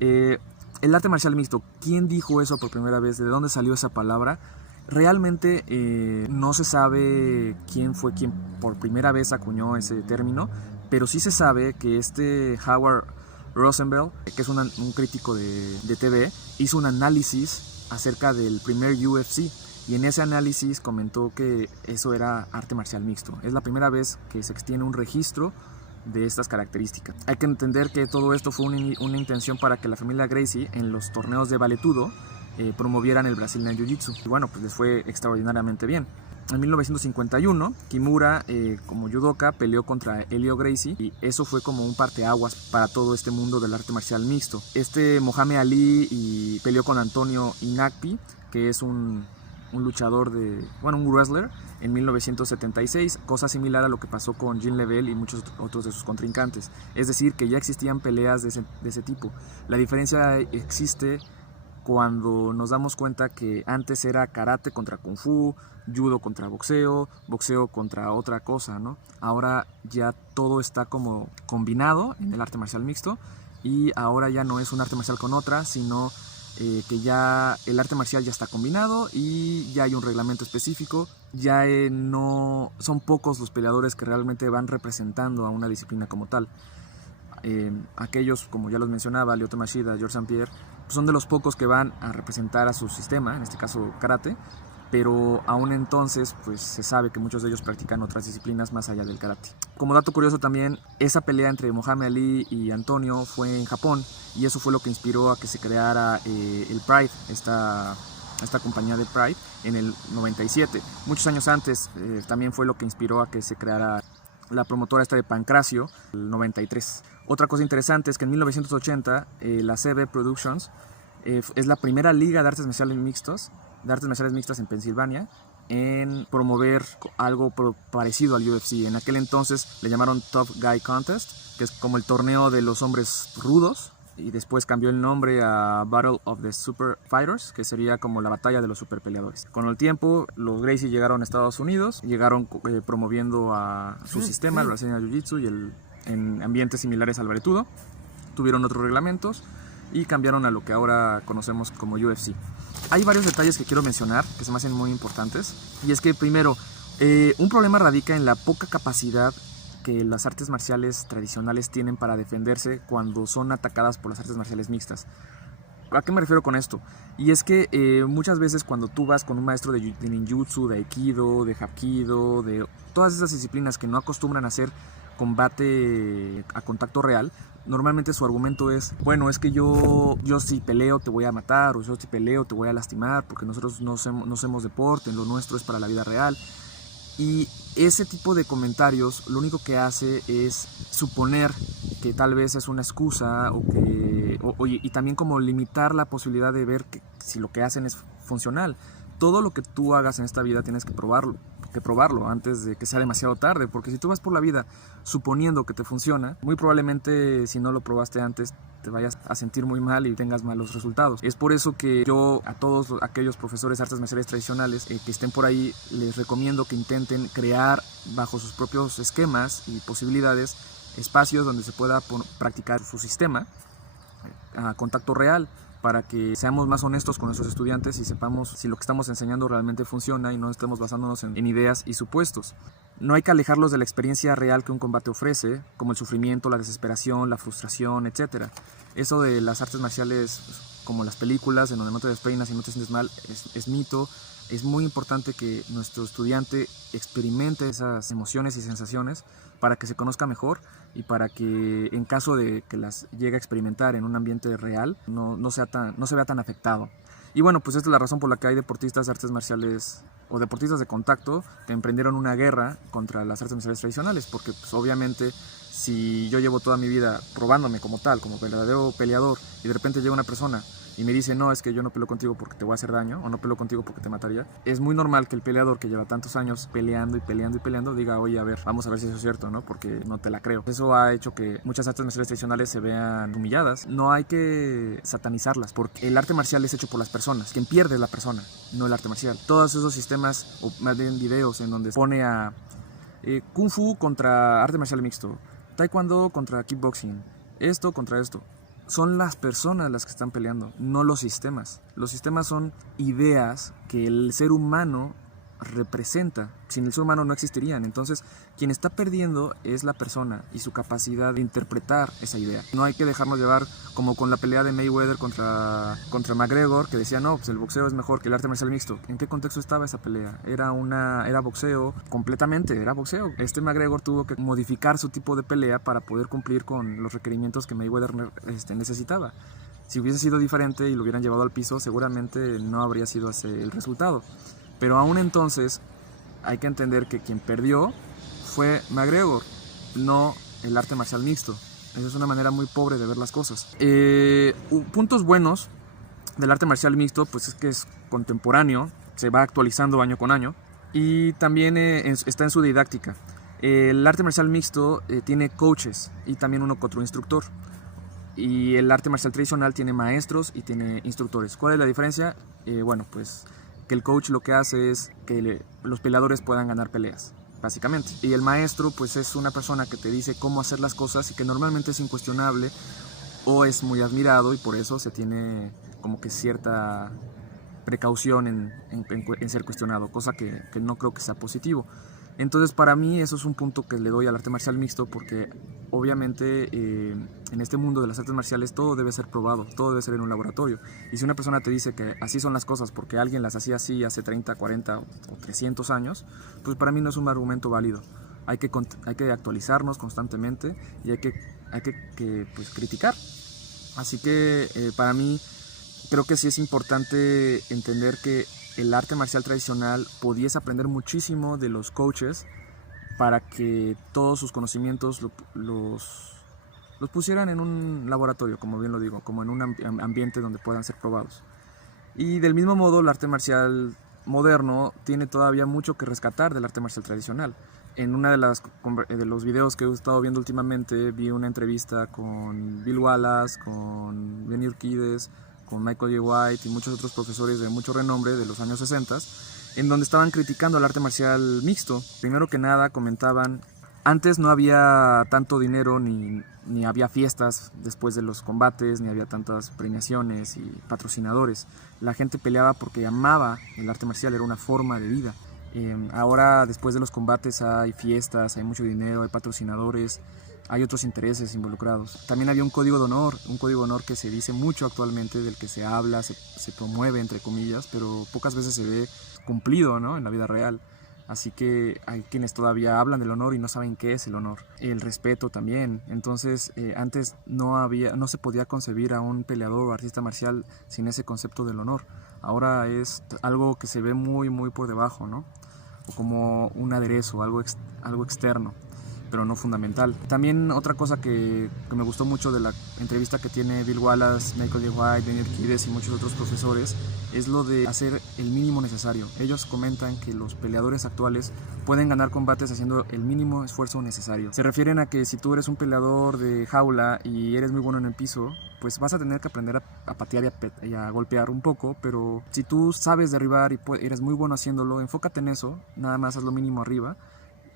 El arte marcial mixto, ¿quién dijo eso por primera vez? ¿De dónde salió esa palabra? Realmente no se sabe quién fue quien por primera vez acuñó ese término, pero sí se sabe que Howard Rosenfeld, que es un crítico de TV, hizo un análisis acerca del primer UFC y en ese análisis comentó que eso era arte marcial mixto. Es la primera vez que se extiende un registro de estas características. Hay que entender que todo esto fue una intención para que la familia Gracie en los torneos de valetudo promovieran el Brazilian Jiu-Jitsu. Y bueno, pues les fue extraordinariamente bien. En 1951, Kimura, como judoka, peleó contra Helio Gracie y eso fue como un parteaguas para todo este mundo del arte marcial mixto. Mohamed Ali peleó con Antonio Inagpi, que es un luchador un wrestler, en 1976, cosa similar a lo que pasó con Jean Lebel y muchos otros de sus contrincantes. Es decir, que ya existían peleas de ese tipo. La diferencia existe cuando nos damos cuenta que antes era karate contra kung fu, judo contra boxeo, boxeo contra otra cosa, ¿no? Ahora ya todo está como combinado en el arte marcial mixto y ahora ya no es un arte marcial con otra, sino que ya el arte marcial ya está combinado y ya hay un reglamento específico, ya no son pocos los peleadores que realmente van representando a una disciplina como tal. Aquellos, como ya los mencionaba, Lyoto Machida, Georges St-Pierre, son de los pocos que van a representar a su sistema, en este caso karate, pero aún entonces pues se sabe que muchos de ellos practican otras disciplinas más allá del karate. Como dato curioso también, esa pelea entre Mohamed Ali y Antonio fue en Japón y eso fue lo que inspiró a que se creara el Pride, esta compañía de Pride, en el 97. Muchos años antes también fue lo que inspiró a que se creara la promotora de Pancracio, el 93. Otra cosa interesante es que en 1980 la CB Productions es la primera liga de artes marciales mixtas en Pensilvania en promover algo parecido al UFC. En aquel entonces le llamaron Tough Guy Contest, que es como el torneo de los hombres rudos, y después cambió el nombre a Battle of the Super Fighters, que sería como la batalla de los super peleadores. Con el tiempo, los Gracie llegaron a Estados Unidos, llegaron promoviendo a su sistema, el Brazilian Jiu-Jitsu, en ambientes similares al valetudo. Tuvieron otros reglamentos y cambiaron a lo que ahora conocemos como UFC. Hay varios detalles que quiero mencionar que se me hacen muy importantes, y es que primero, un problema radica en la poca capacidad que las artes marciales tradicionales tienen para defenderse cuando son atacadas por las artes marciales mixtas. ¿A qué me refiero con esto? Y es que muchas veces cuando tú vas con un maestro de ninjutsu, de aikido, de hapkido, de todas esas disciplinas que no acostumbran a hacer combate a contacto real, normalmente su argumento es, bueno, es que yo si peleo te voy a matar, o yo si peleo te voy a lastimar, porque nosotros no hacemos deporte, lo nuestro es para la vida real. Y ese tipo de comentarios lo único que hace es suponer que tal vez es una excusa y también como limitar la posibilidad de ver si lo que hacen es funcional. Todo lo que tú hagas en esta vida tienes que probarlo antes de que sea demasiado tarde, porque si tú vas por la vida suponiendo que te funciona, muy probablemente si no lo probaste antes te vayas a sentir muy mal y tengas malos resultados. Es por eso que yo a todos aquellos profesores de artes marciales tradicionales que estén por ahí les recomiendo que intenten crear bajo sus propios esquemas y posibilidades espacios donde se pueda practicar su sistema a contacto real, para que seamos más honestos con nuestros estudiantes y sepamos si lo que estamos enseñando realmente funciona y no estemos basándonos en ideas y supuestos. No hay que alejarlos de la experiencia real que un combate ofrece, como el sufrimiento, la desesperación, la frustración, etc. Eso de las artes marciales, como las películas, en donde no te despeinas y no te sientes mal, es mito. Es muy importante que nuestro estudiante experimente esas emociones y sensaciones para que se conozca mejor y para que en caso de que las llegue a experimentar en un ambiente real no se vea tan afectado. Y bueno, pues esta es la razón por la que hay deportistas de artes marciales o deportistas de contacto que emprendieron una guerra contra las artes marciales tradicionales, porque pues, obviamente si yo llevo toda mi vida probándome como tal, como verdadero peleador, y de repente llega una persona y me dice, no, es que yo no peleo contigo porque te voy a hacer daño, o no peleo contigo porque te mataría, es muy normal que el peleador que lleva tantos años peleando y peleando y peleando diga, oye, a ver, vamos a ver si eso es cierto, ¿no? Porque no te la creo. Eso ha hecho que muchas artes marciales tradicionales se vean humilladas. No hay que satanizarlas, porque el arte marcial es hecho por las personas. Quien pierde es la persona, no el arte marcial. Todos esos sistemas, o más bien videos en donde pone a Kung Fu contra arte marcial mixto, Taekwondo contra kickboxing, esto contra esto. son las personas las que están peleando, no los sistemas. Los sistemas son ideas que el ser humano representa. Sin el ser humano no existirían. Entonces, quien está perdiendo es la persona y su capacidad de interpretar esa idea. No hay que dejarnos llevar como con la pelea de Mayweather contra McGregor, que decía, no, pues el boxeo es mejor que el arte marcial mixto. ¿En qué contexto estaba esa pelea? Era boxeo completamente, era boxeo. McGregor tuvo que modificar su tipo de pelea para poder cumplir con los requerimientos que Mayweather necesitaba. Si hubiese sido diferente y lo hubieran llevado al piso, seguramente no habría sido ese el resultado. Pero aún entonces hay que entender que quien perdió fue McGregor, no el arte marcial mixto. Esa es una manera muy pobre de ver las cosas. Puntos buenos del arte marcial mixto, pues es que es contemporáneo, se va actualizando año con año y también está en su didáctica. El arte marcial mixto tiene coaches y también uno que otro instructor. Y el arte marcial tradicional tiene maestros y tiene instructores. ¿Cuál es la diferencia? Bueno, pues que el coach lo que hace es que los peleadores puedan ganar peleas, básicamente. Y el maestro pues es una persona que te dice cómo hacer las cosas y que normalmente es incuestionable o es muy admirado y por eso se tiene como que cierta precaución en ser cuestionado, cosa que no creo que sea positivo. Entonces para mí eso es un punto que le doy al arte marcial mixto porque obviamente en este mundo de las artes marciales todo debe ser probado, todo debe ser en un laboratorio. Y si una persona te dice que así son las cosas porque alguien las hacía así hace 30, 40 o 300 años, pues para mí no es un argumento válido. Hay que actualizarnos constantemente y hay que pues, criticar. Así que para mí creo que sí es importante entender que el arte marcial tradicional podías aprender muchísimo de los coaches para que todos sus conocimientos los pusieran en un laboratorio, como bien lo digo, como en un ambiente donde puedan ser probados. Y del mismo modo, el arte marcial moderno tiene todavía mucho que rescatar del arte marcial tradicional. En uno de los videos que he estado viendo últimamente, vi una entrevista con Bill Wallace, con Benny Urquidez, con Michael J. White y muchos otros profesores de mucho renombre de los años 60, en donde estaban criticando el arte marcial mixto. Primero que nada comentaban, antes no había tanto dinero ni había fiestas después de los combates, ni había tantas premiaciones y patrocinadores. La gente peleaba porque amaba el arte marcial, era una forma de vida. Ahora después de los combates hay fiestas, hay mucho dinero, hay patrocinadores, hay otros intereses involucrados. También había un código de honor que se dice mucho actualmente, del que se habla, se promueve entre comillas, pero pocas veces se ve cumplido, ¿no?, en la vida real. Así que hay quienes todavía hablan del honor y no saben qué es el honor. El respeto también. Entonces antes no se podía concebir a un peleador o artista marcial sin ese concepto del honor. Ahora es algo que se ve muy muy por debajo, ¿no?, o como un aderezo, algo externo, pero no fundamental. También otra cosa que me gustó mucho de la entrevista que tiene Bill Wallace, Michael J. White, Benny Urquidez y muchos otros profesores es lo de hacer el mínimo necesario. Ellos comentan que los peleadores actuales pueden ganar combates haciendo el mínimo esfuerzo necesario. Se refieren a que si tú eres un peleador de jaula y eres muy bueno en el piso, pues vas a tener que aprender a patear y a golpear un poco, pero si tú sabes derribar y eres muy bueno haciéndolo, enfócate en eso, nada más haz lo mínimo arriba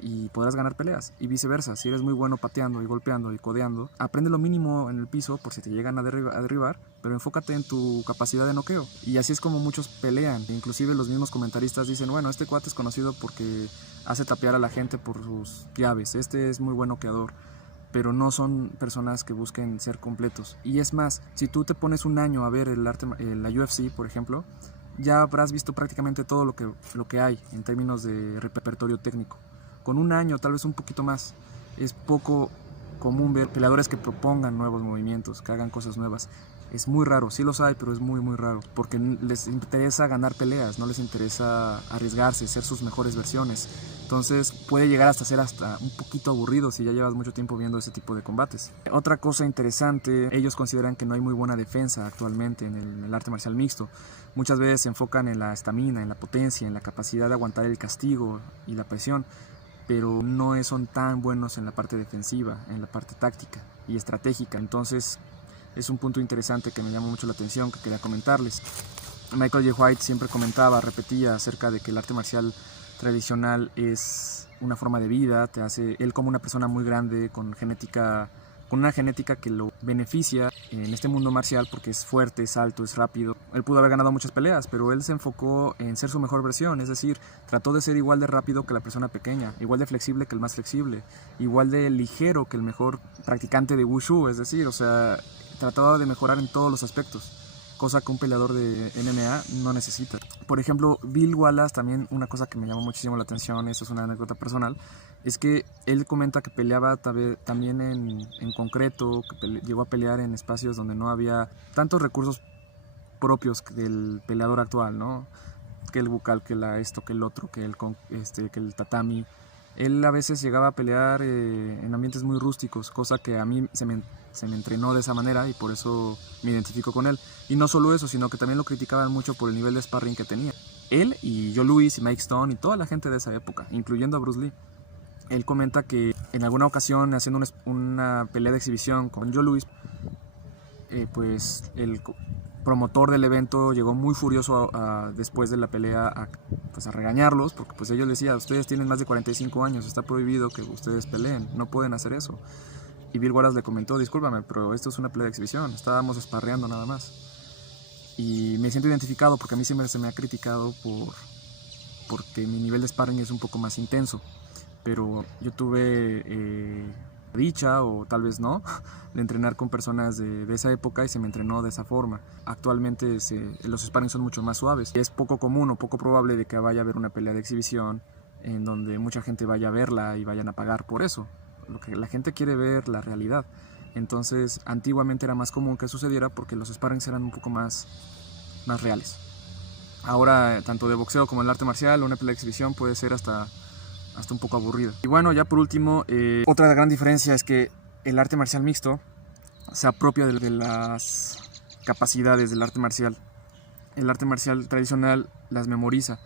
y podrás ganar peleas, y viceversa. Si eres muy bueno pateando y golpeando y codeando, aprende lo mínimo en el piso por si te llegan a derribar, pero enfócate en tu capacidad de noqueo. Y así es como muchos pelean. Inclusive los mismos comentaristas dicen, bueno, este cuate es conocido porque hace tapear a la gente por sus llaves, este es muy buen noqueador, pero no son personas que busquen ser completos. Y es más, si tú te pones un año a ver la UFC, por ejemplo, ya habrás visto prácticamente todo lo que hay en términos de repertorio técnico. Con un año, tal vez un poquito más. Es poco común ver peleadores que propongan nuevos movimientos, que hagan cosas nuevas. Es muy raro, sí los hay, pero es muy muy raro, porque les interesa ganar peleas, no les interesa arriesgarse, ser sus mejores versiones. Entonces puede llegar hasta ser hasta un poquito aburrido si ya llevas mucho tiempo viendo ese tipo de combates. Otra cosa interesante, ellos consideran que no hay muy buena defensa actualmente en el arte marcial mixto. Muchas veces se enfocan en la estamina, en la potencia, en la capacidad de aguantar el castigo y la presión, pero no son tan buenos en la parte defensiva, en la parte táctica y estratégica. Entonces es un punto interesante que me llamó mucho la atención, que quería comentarles. Michael J. White siempre repetía acerca de que el arte marcial tradicional es una forma de vida, te hace él como una persona muy grande, con genética con una genética que lo beneficia en este mundo marcial porque es fuerte, es alto, es rápido. Él pudo haber ganado muchas peleas, pero él se enfocó en ser su mejor versión, es decir, trató de ser igual de rápido que la persona pequeña, igual de flexible que el más flexible, igual de ligero que el mejor practicante de Wushu, es decir, o sea, trataba de mejorar en todos los aspectos, cosa que un peleador de MMA no necesita. Por ejemplo, Bill Wallace, también una cosa que me llamó muchísimo la atención, esto es una anécdota personal, es que él comenta que peleaba también en concreto, que llegó a pelear en espacios donde no había tantos recursos propios del peleador actual, ¿no? Que el bucal, que esto, que el otro, que el tatami. Él a veces llegaba a pelear en ambientes muy rústicos, cosa que a mí se me entrenó de esa manera y por eso me identifico con él. Y no solo eso, sino que también lo criticaban mucho por el nivel de sparring que tenía. Él y Joe Louis y Mike Stone y toda la gente de esa época, incluyendo a Bruce Lee. Él comenta que en alguna ocasión, haciendo una pelea de exhibición con Joe Louis, pues el promotor del evento llegó muy furioso después de la pelea a regañarlos, porque pues ellos decían, ustedes tienen más de 45 años, está prohibido que ustedes peleen, no pueden hacer eso. Y Bill Wallace le comentó, discúlpame, pero esto es una pelea de exhibición, estábamos esparreando nada más. Y me siento identificado porque a mí siempre se me ha criticado porque mi nivel de sparring es un poco más intenso. Pero yo tuve dicha, o tal vez no, de entrenar con personas de esa época y se me entrenó de esa forma. Actualmente los sparring son mucho más suaves. Es poco común o poco probable de que vaya a haber una pelea de exhibición en donde mucha gente vaya a verla y vayan a pagar por eso. Lo que la gente quiere ver, la realidad. Entonces, antiguamente era más común que sucediera porque los sparrings eran un poco más reales. Ahora, tanto de boxeo como en el arte marcial, una pelea de exhibición puede ser hasta un poco aburrida. Y bueno, ya por último, otra gran diferencia es que el arte marcial mixto se apropia de las capacidades del arte marcial. El arte marcial tradicional las memoriza.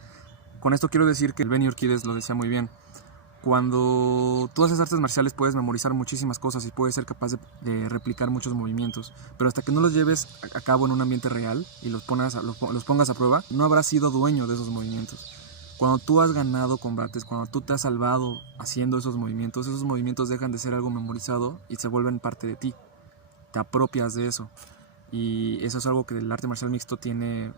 Con esto quiero decir que Benny Urquidez lo decía muy bien. Cuando tú haces artes marciales puedes memorizar muchísimas cosas y puedes ser capaz de replicar muchos movimientos, pero hasta que no los lleves a cabo en un ambiente real y los pongas a prueba, no habrás sido dueño de esos movimientos. Cuando tú has ganado combates, cuando tú te has salvado haciendo esos movimientos dejan de ser algo memorizado y se vuelven parte de ti. Te apropias de eso. Y eso es algo que el arte marcial mixto tiene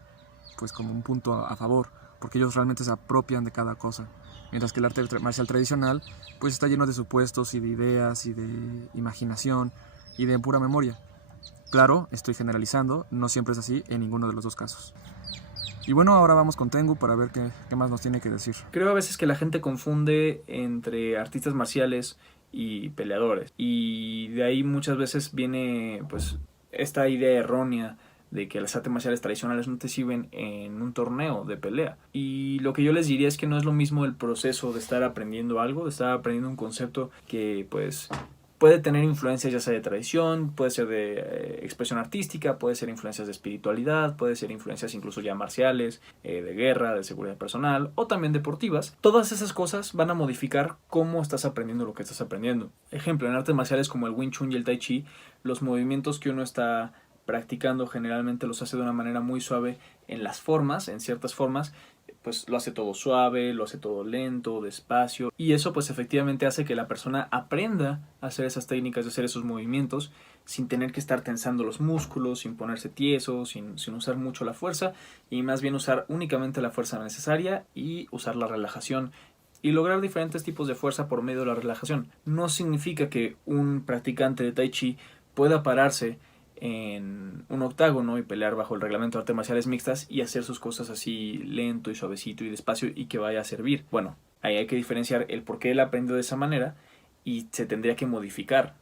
pues como un punto a favor, porque ellos realmente se apropian de cada cosa. Mientras que el arte marcial tradicional pues está lleno de supuestos y de ideas y de imaginación y de pura memoria. Claro, estoy generalizando, no siempre es así en ninguno de los dos casos. Y bueno, ahora vamos con Tengu para ver qué más nos tiene que decir. Creo a veces que la gente confunde entre artistas marciales y peleadores. Y de ahí muchas veces viene pues esta idea errónea de que las artes marciales tradicionales no te sirven en un torneo de pelea. Y lo que yo les diría es que no es lo mismo el proceso de estar aprendiendo algo, de estar aprendiendo un concepto que pues puede tener influencias ya sea de tradición, puede ser de expresión artística, puede ser influencias de espiritualidad, puede ser influencias incluso ya marciales, de guerra, de seguridad personal o también deportivas. Todas esas cosas van a modificar cómo estás aprendiendo lo que estás aprendiendo. Ejemplo, en artes marciales como el Wing Chun y el Tai Chi, los movimientos que uno está practicando generalmente los hace de una manera muy suave en las formas, en ciertas formas, pues lo hace todo suave, lo hace todo lento, despacio, y eso pues efectivamente hace que la persona aprenda a hacer esas técnicas, a hacer esos movimientos sin tener que estar tensando los músculos, sin ponerse tieso, sin usar mucho la fuerza, y más bien usar únicamente la fuerza necesaria y usar la relajación y lograr diferentes tipos de fuerza por medio de la relajación. No significa que un practicante de Tai Chi pueda pararse en un octágono y pelear bajo el reglamento de artes marciales mixtas y hacer sus cosas así lento y suavecito y despacio y que vaya a servir. Bueno, ahí hay que diferenciar el por qué él aprendió de esa manera y se tendría que modificar.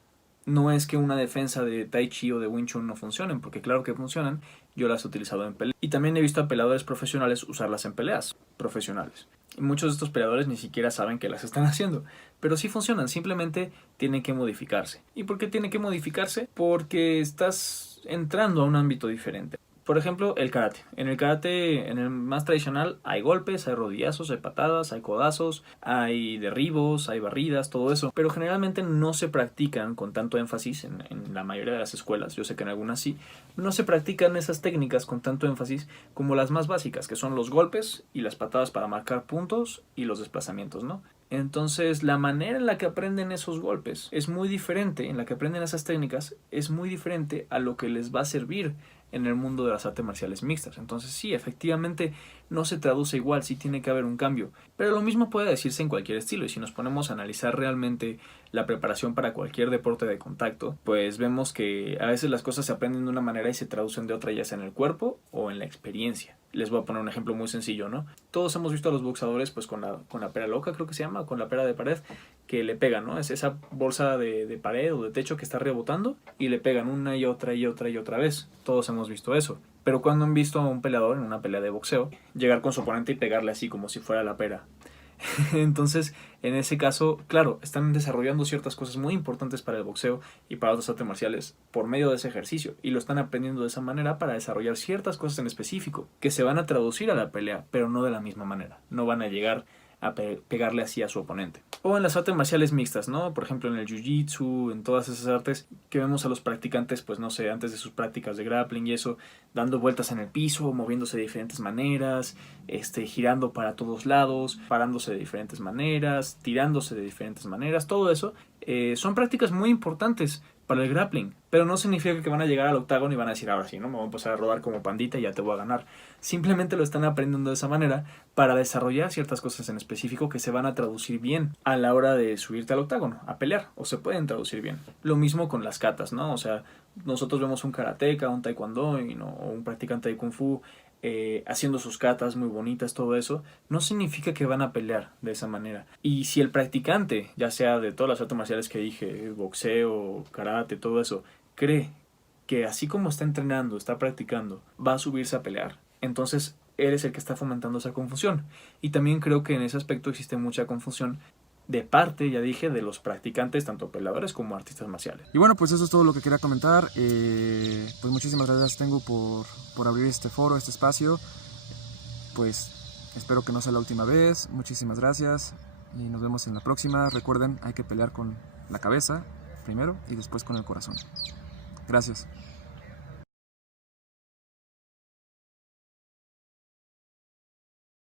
No es que una defensa de Tai Chi o de Wing Chun no funcionen, porque claro que funcionan, yo las he utilizado en peleas. Y también he visto a peleadores profesionales usarlas en peleas profesionales. Y muchos de estos peleadores ni siquiera saben que las están haciendo, pero sí funcionan, simplemente tienen que modificarse. ¿Y por qué tienen que modificarse? Porque estás entrando a un ámbito diferente. Por ejemplo, el karate. En el karate, en el más tradicional, hay golpes, hay rodillazos, hay patadas, hay codazos, hay derribos, hay barridas, todo eso. Pero generalmente no se practican con tanto énfasis en la mayoría de las escuelas. Yo sé que en algunas sí. No se practican esas técnicas con tanto énfasis como las más básicas, que son los golpes y las patadas para marcar puntos y los desplazamientos, ¿no? Entonces, la manera en la que aprenden esos golpes es muy diferente, en la que aprenden esas técnicas es muy diferente a lo que les va a servir en el mundo de las artes marciales mixtas. Entonces sí, efectivamente no se traduce igual, sí tiene que haber un cambio. Pero lo mismo puede decirse en cualquier estilo, y si nos ponemos a analizar realmente la preparación para cualquier deporte de contacto, pues vemos que a veces las cosas se aprenden de una manera y se traducen de otra, ya sea en el cuerpo o en la experiencia. Les voy a poner un ejemplo muy sencillo, ¿no? Todos hemos visto a los boxeadores pues con la pera loca, creo que se llama, con la pera de pared, que le pegan, ¿no? Es esa bolsa de pared o de techo que está rebotando y le pegan una y otra y otra y otra vez. Todos hemos visto eso. Pero cuando han visto a un peleador en una pelea de boxeo llegar con su oponente y pegarle así como si fuera la pera. Entonces, en ese caso, claro, están desarrollando ciertas cosas muy importantes para el boxeo y para otras artes marciales por medio de ese ejercicio, y lo están aprendiendo de esa manera para desarrollar ciertas cosas en específico que se van a traducir a la pelea, pero no de la misma manera. No van a llegar a pegarle así a su oponente. O en las artes marciales mixtas, ¿no? Por ejemplo, en el jiu-jitsu, en todas esas artes que vemos a los practicantes, pues no sé, antes de sus prácticas de grappling y eso, dando vueltas en el piso, moviéndose de diferentes maneras, girando para todos lados, parándose de diferentes maneras, tirándose de diferentes maneras, todo eso son prácticas muy importantes para el grappling, pero no significa que van a llegar al octágono y van a decir, ahora sí, ¿no? Me voy a empezar a rodar como pandita y ya te voy a ganar. Simplemente lo están aprendiendo de esa manera para desarrollar ciertas cosas en específico que se van a traducir bien a la hora de subirte al octágono, a pelear, o se pueden traducir bien. Lo mismo con las katas, ¿no? O sea, nosotros vemos un karateka, un taekwondo o un practicante de kung fu haciendo sus katas muy bonitas, todo eso, no significa que van a pelear de esa manera. Y si el practicante, ya sea de todas las artes marciales que dije, boxeo, karate, todo eso, cree que así como está entrenando, está practicando, va a subirse a pelear, entonces eres el que está fomentando esa confusión. Y también creo que en ese aspecto existe mucha confusión de parte, ya dije, de los practicantes, tanto peleadores como artistas marciales. Y bueno, pues eso es todo lo que quería comentar. Pues muchísimas gracias, Tengu, por abrir este foro, este espacio. Pues espero que no sea la última vez. Muchísimas gracias y nos vemos en la próxima. Recuerden, hay que pelear con la cabeza primero y después con el corazón. Gracias.